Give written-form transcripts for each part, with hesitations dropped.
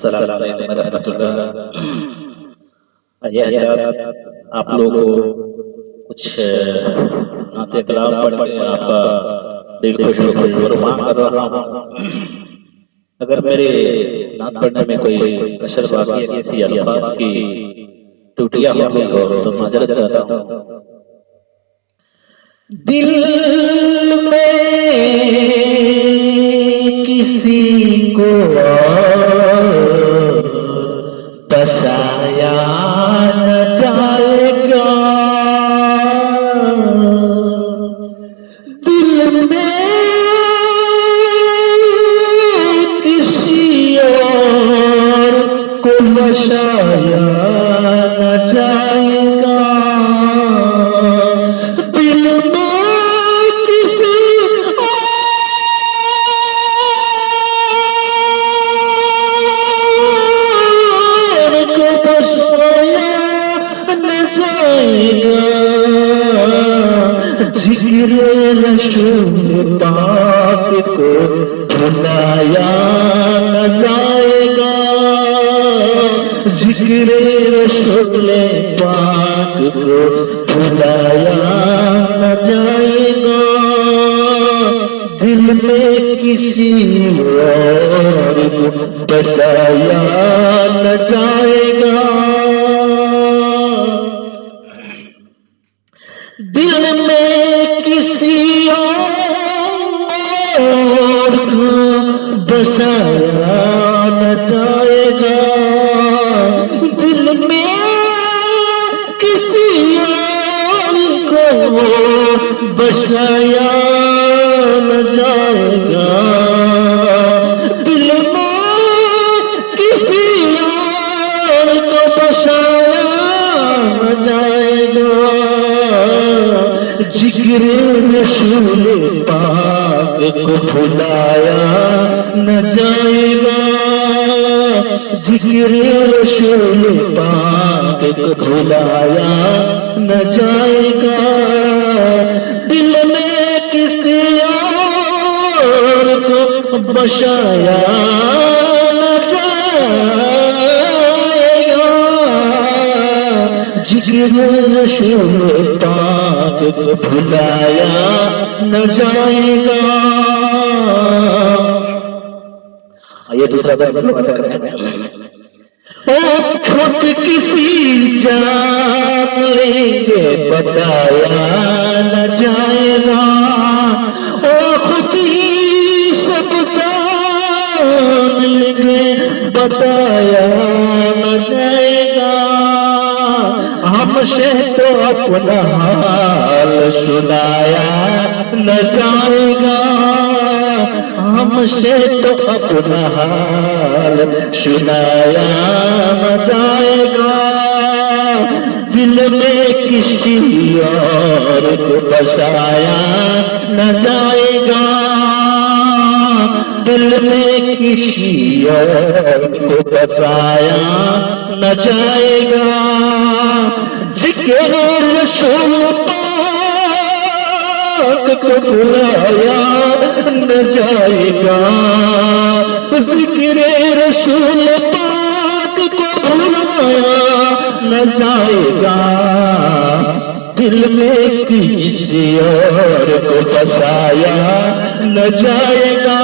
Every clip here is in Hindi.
अस्सलाम वालेकुम रहमतुल्लाह। ये हज़रात आप लोगों को कुछ नाते कलाम पढ़ के आपका दिल खुश फरमा कर रहा हूँ। अगर मेरे नात पढ़ने में कोई कसर बाकी है, किसी अल्फाज की टूटियां हो गई हो तो माजरत चाहता हूँ। दिल में किसी को बसाया न जाएगा, दिल में किसी और को बसाया न जाएगा, दिल में किसी और को बसाया न जाएगा, जिक्र रसूल पाक को भुलाया न जाएगा, जिक्र रसूल पाक को भुलाया न जाएगा, दिल में किसी और को बसाया न जाएगा, दिल में किसी और को बसाया न जाएगा, दिल में किसी और को बसाया न जाएगा, दिल में किसी और को बसाया न जाएगा, जिक्र रसूल पाक को भुलाया न जाएगा, जिक्र रसूल पाक को भुलाया न जाएगा, दिल में किसी और को बसाया न जाएगा, जिक्र रसूल पाक को भुलाया न जाएगा। ये दूसरा बात ओ खुद किसी जान लेंगे बताया न जाएगा, ओ खुद ही सब जान लेंगे बताया न जाएगा, हमसे तो अपना हाल सुनाया न जाएगा, हमसे तो अपना हाल सुनाया न जाएगा, दिल में किसी और को बसाया न जाएगा, दिल में किसी और को बसाया न जाएगा, जिक्र रसूल पाक को भुलाया न जाएगा, जिक्र रसूल पाक को भुलाया न जाएगा, दिल में किसी और को बसाया न जाएगा,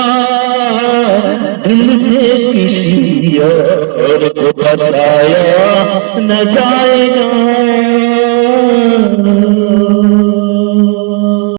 दिल में किसी और को बताया न जाएगा।